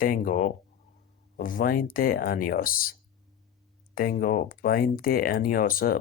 tengo 20 años, tengo 20 años,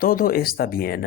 todo está bien,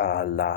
a Allah,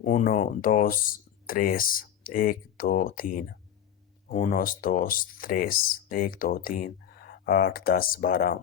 1, 2, 3, 1, 2, 3, 1, 2, 3, 1, 2, 3, 8, 10, 12,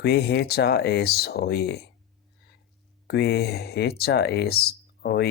Que hecha es hoy, que hecha es hoy,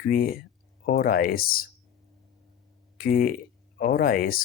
que hora es, que hora es,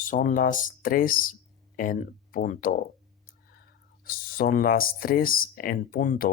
son las 3 en punto, son las 3 en punto,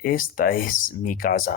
esta es mi casa,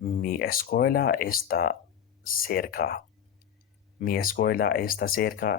mi escuela está cerca, mi escuela está cerca,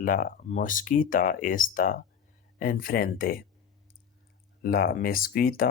la mosquita está enfrente, la mezquita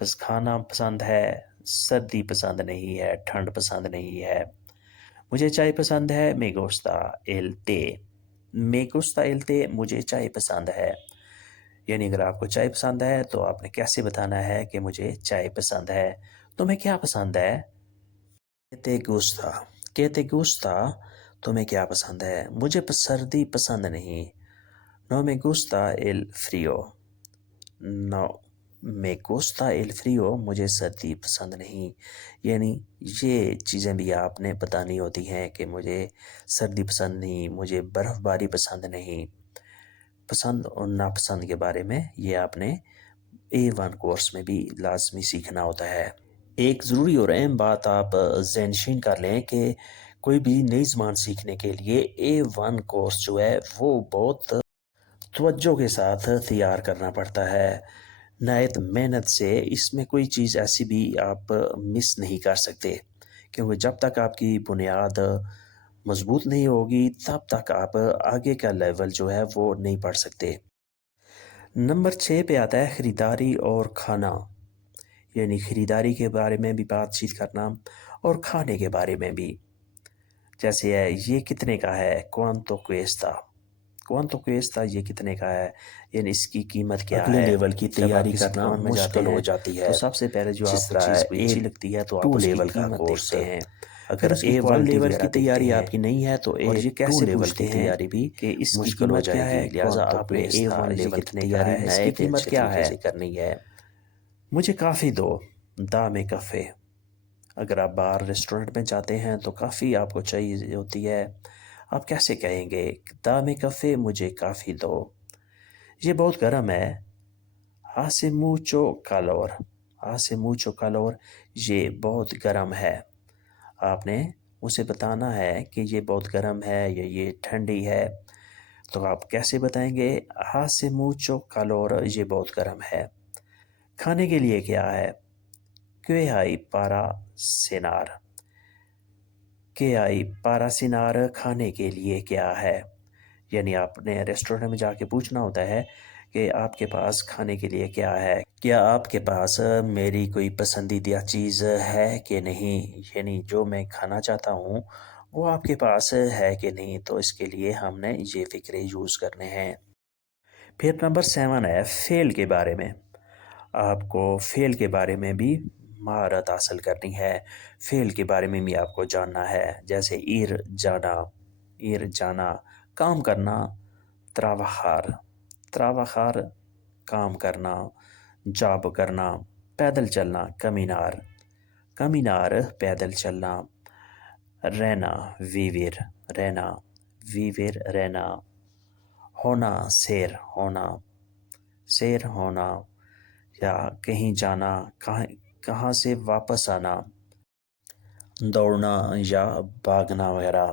بس کھانا پسند ہے، سردی پسند نہیں ہے، ٹھنڈ پسند نہیں ہے۔ مجھے چائے پسند ہے، me gusta el té۔ me gusta el té، مجھے چائے پسند ہے۔ یعنی اگر آپ کو چائے پسند ہے تو آپ نے کیسے بتانا ہے کہ مجھے چائے پسند ہے؟ تمہیں کیا پسند ہے؟ کہتے گوشتا، کہتے گوشتا، تمہیں کیا پسند ہے؟ مجھے سردی پسند نہیں۔ نو me gusta el frío۔ نو me gusta el frío، مجھے سردی پسند نہیں۔ یعنی یہ چیزیں بھی آپ نے بتانی ہوتی ہیں کہ مجھے سردی پسند نہیں، مجھے برف باری پسند نہیں۔ پسند اور ناپسند کے بارے میں یہ آپ نے A1 کورس میں بھی لازمی سیکھنا ہوتا ہے۔ ایک ضروری اور اہم بات آپ ذہن نشین کر لیں کہ کوئی بھی نئی زبان سیکھنے کے لیے A1 کورس جو ہے وہ بہت توجہ کے ساتھ تیار کرنا پڑتا ہے، نہایت محنت سے۔ اس میں کوئی چیز ایسی بھی آپ مس نہیں کر سکتے، کیونکہ جب تک آپ کی بنیاد مضبوط نہیں ہوگی تب تک آپ آگے کا لیول جو ہے وہ نہیں پڑھ سکتے۔ نمبر 6 پہ آتا ہے خریداری اور کھانا، یعنی خریداری کے بارے میں بھی بات چیت کرنا اور کھانے کے بارے میں بھی۔ جیسے ہے یہ کتنے کا ہے، کوانتو کویستا، کوانتو کویستا یہ کتنے کا ہے، یعنی اس کی قیمت کیا ہے۔ اگلے لیول کی جب آپ تیاری کسی کرنا دکان میں جاتے مشکل ہو ہیں جاتی ہے، تو سب سے پہلے جو جس آپ کو طرح چیز کوئی اچھی A2 لگتی ہے تو آپ اس کی لیول کا قیمت کورس۔ دیکھتے ہیں، اگر پھر اس کی A1 کوالٹی لیول وغیرہ کی دیکھتے تیاری ہیں، آپ کی نہیں ہے تو اور یہ A2 کیسے لیول پوچھتے کی ہیں تیاری بھی کہ اس کی مشکل ہو قیمت جائے کیا گی، ہے، لہٰذا کوانتو آپ نے کویستا A1 یہ لیول کی کتنے کا تیاری ہے، اس کی نہایت قیمت اچھے کیا طریقے ہے۔ سے کرنی ہے۔ مجھے کافی دو، دامے کافے۔ اگر آپ باہر ریسٹورنٹ میں جاتے ہیں تو کافی آپ کو چاہیے ہوتی ہے، آپ کیسے کہیں گے دامے کافے، مجھے کافی دو، یہ بہت گرم ہے، hace mucho calor، hace mucho calor، یہ بہت گرم ہے۔ آپ نے اسے بتانا ہے کہ یہ بہت گرم ہے یا یہ ٹھنڈی ہے، تو آپ کیسے بتائیں گے hace mucho calor، یہ بہت گرم ہے۔ کھانے کے لیے کیا ہے، ¿qué hay para cenar؟ ¿qué hay para cenar؟ کھانے کے لیے کیا ہے، یعنی آپ نے ریسٹورنٹ میں جا کے پوچھنا ہوتا ہے کہ آپ کے پاس کھانے کے لیے کیا ہے، کیا آپ کے پاس میری کوئی پسندیدہ چیز ہے کہ نہیں، یعنی جو میں کھانا چاہتا ہوں وہ آپ کے پاس ہے کہ نہیں، تو اس کے لیے ہم نے یہ فقرے یوز کرنے ہیں۔ پھر نمبر 7 ہے فیل کے بارے میں۔ آپ کو فیل کے بارے میں بھی مہارت حاصل کرنی ہے، فیل کے بارے میں بھی آپ کو جاننا ہے، جیسے ایر جانا، کام کرنا، trabajar، trabajar کام کرنا، جاب کرنا، پیدل چلنا، کمینار پیدل چلنا، رہنا، ویور رہنا، ہونا، سیر ہونا، یا کہیں جانا، کہاں سے واپس آنا، دوڑنا یا بھاگنا وغیرہ۔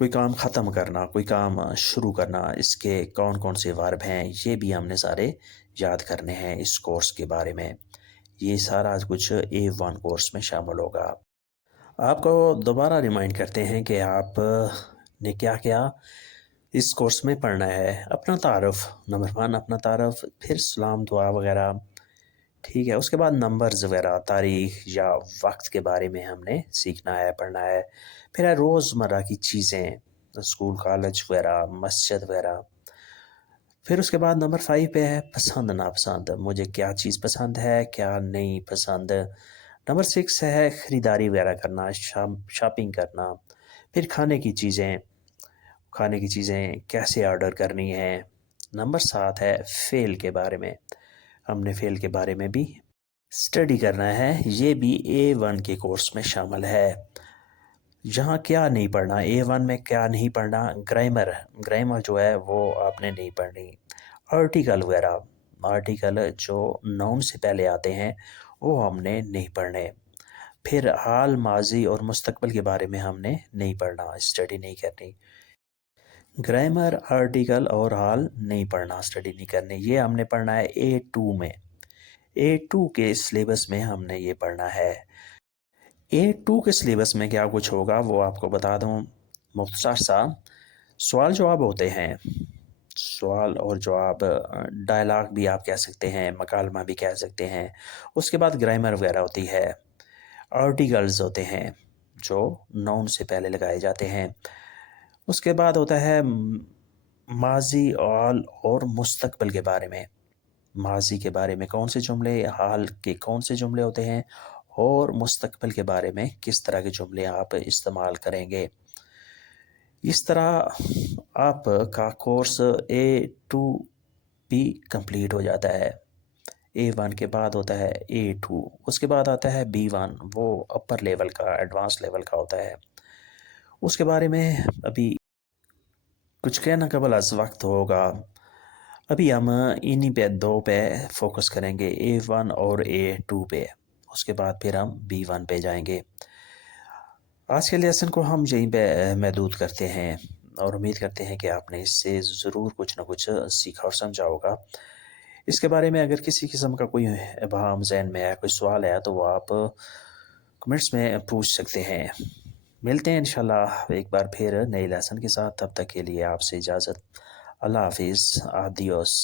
کوئی کام ختم کرنا، کوئی کام شروع کرنا، اس کے کون کون سے ورب ہیں یہ بھی ہم نے سارے یاد کرنے ہیں اس کورس کے بارے میں۔ یہ سارا کچھ A1 کورس میں شامل ہوگا۔ آپ کو دوبارہ ریمائنڈ کرتے ہیں کہ آپ نے کیا کیا اس کورس میں پڑھنا ہے۔ اپنا تعارف، نمبر 1 اپنا تعارف، پھر سلام دعا وغیرہ، ٹھیک ہے۔ اس کے بعد نمبرز وغیرہ، تاریخ یا وقت کے بارے میں ہم نے سیکھنا ہے، پڑھنا ہے۔ پھر ہے روزمرہ کی چیزیں، اسکول، کالج وغیرہ، مسجد وغیرہ۔ پھر اس کے بعد نمبر 5 پہ ہے پسند ناپسند، مجھے کیا چیز پسند ہے، کیا نہیں پسند۔ نمبر 6 ہے خریداری وغیرہ کرنا، شاپنگ کرنا۔ پھر کھانے کی چیزیں کیسے آرڈر کرنی ہیں۔ نمبر 7 ہے فیل کے بارے میں، ہم نے فیل کے بارے میں بھی اسٹڈی کرنا ہے، یہ بھی A1 کے کورس میں شامل ہے۔ جہاں کیا نہیں پڑھنا، A1 میں کیا نہیں پڑھنا، گرامر جو ہے وہ آپ نے نہیں پڑھنی، آرٹیکل وغیرہ، آرٹیکل جو ناؤن سے پہلے آتے ہیں وہ ہم نے نہیں پڑھنے۔ پھر حال، ماضی اور مستقبل کے بارے میں ہم نے نہیں پڑھنا، اسٹڈی نہیں کرنی۔ گرامر، آرٹیکل اور حال نہیں پڑھنا، اسٹڈی نہیں کرنی، یہ ہم نے پڑھنا ہے A2 میں۔ A2 کے سلیبس میں ہم نے یہ پڑھنا ہے۔ A2 کے سلیبس میں کیا کچھ ہوگا وہ آپ کو بتا دوں، مختصر سا سوال جواب ہوتے ہیں۔ سوال اور جواب، ڈائلاگ بھی آپ کہہ سکتے ہیں، مکالمہ بھی کہہ سکتے ہیں۔ اس کے بعد گرامر وغیرہ ہوتی ہے، آرٹیکلز ہوتے ہیں جو نون سے پہلے لگائے جاتے ہیں۔ اس کے بعد ہوتا ہے ماضی اور مستقبل کے بارے میں، ماضی کے بارے میں کون سے جملے، حال کے کون سے جملے ہوتے ہیں، اور مستقبل کے بارے میں کس طرح کے جملے آپ استعمال کریں گے۔ اس طرح آپ کا کورس A2 بھی کمپلیٹ ہو جاتا ہے۔ A1 کے بعد ہوتا ہے A2، اس کے بعد آتا ہے B1، وہ اپر لیول کا، ایڈوانس لیول کا ہوتا ہے۔ اس کے بارے میں ابھی کچھ کہنا قبل از وقت ہوگا۔ ابھی ہم انہی پہ دو پہ فوکس کریں گے، A1 اور A2 پہ، اس کے بعد پھر ہم B1 پہ جائیں گے۔ آج کے لیسن کو ہم یہیں پہ محدود کرتے ہیں، اور امید کرتے ہیں کہ آپ نے اس سے ضرور کچھ نہ کچھ سیکھا اور سمجھا ہوگا۔ اس کے بارے میں اگر کسی قسم کا کوئی ابہام ذہن میں ہے، کوئی سوال ہے، تو وہ آپ کمنٹس میں پوچھ سکتے ہیں۔ ملتے ہیں انشاءاللہ ایک بار پھر نئے لیسن کے ساتھ، تب تک کے لیے آپ سے اجازت۔ اللہ حافظ، آدیوس۔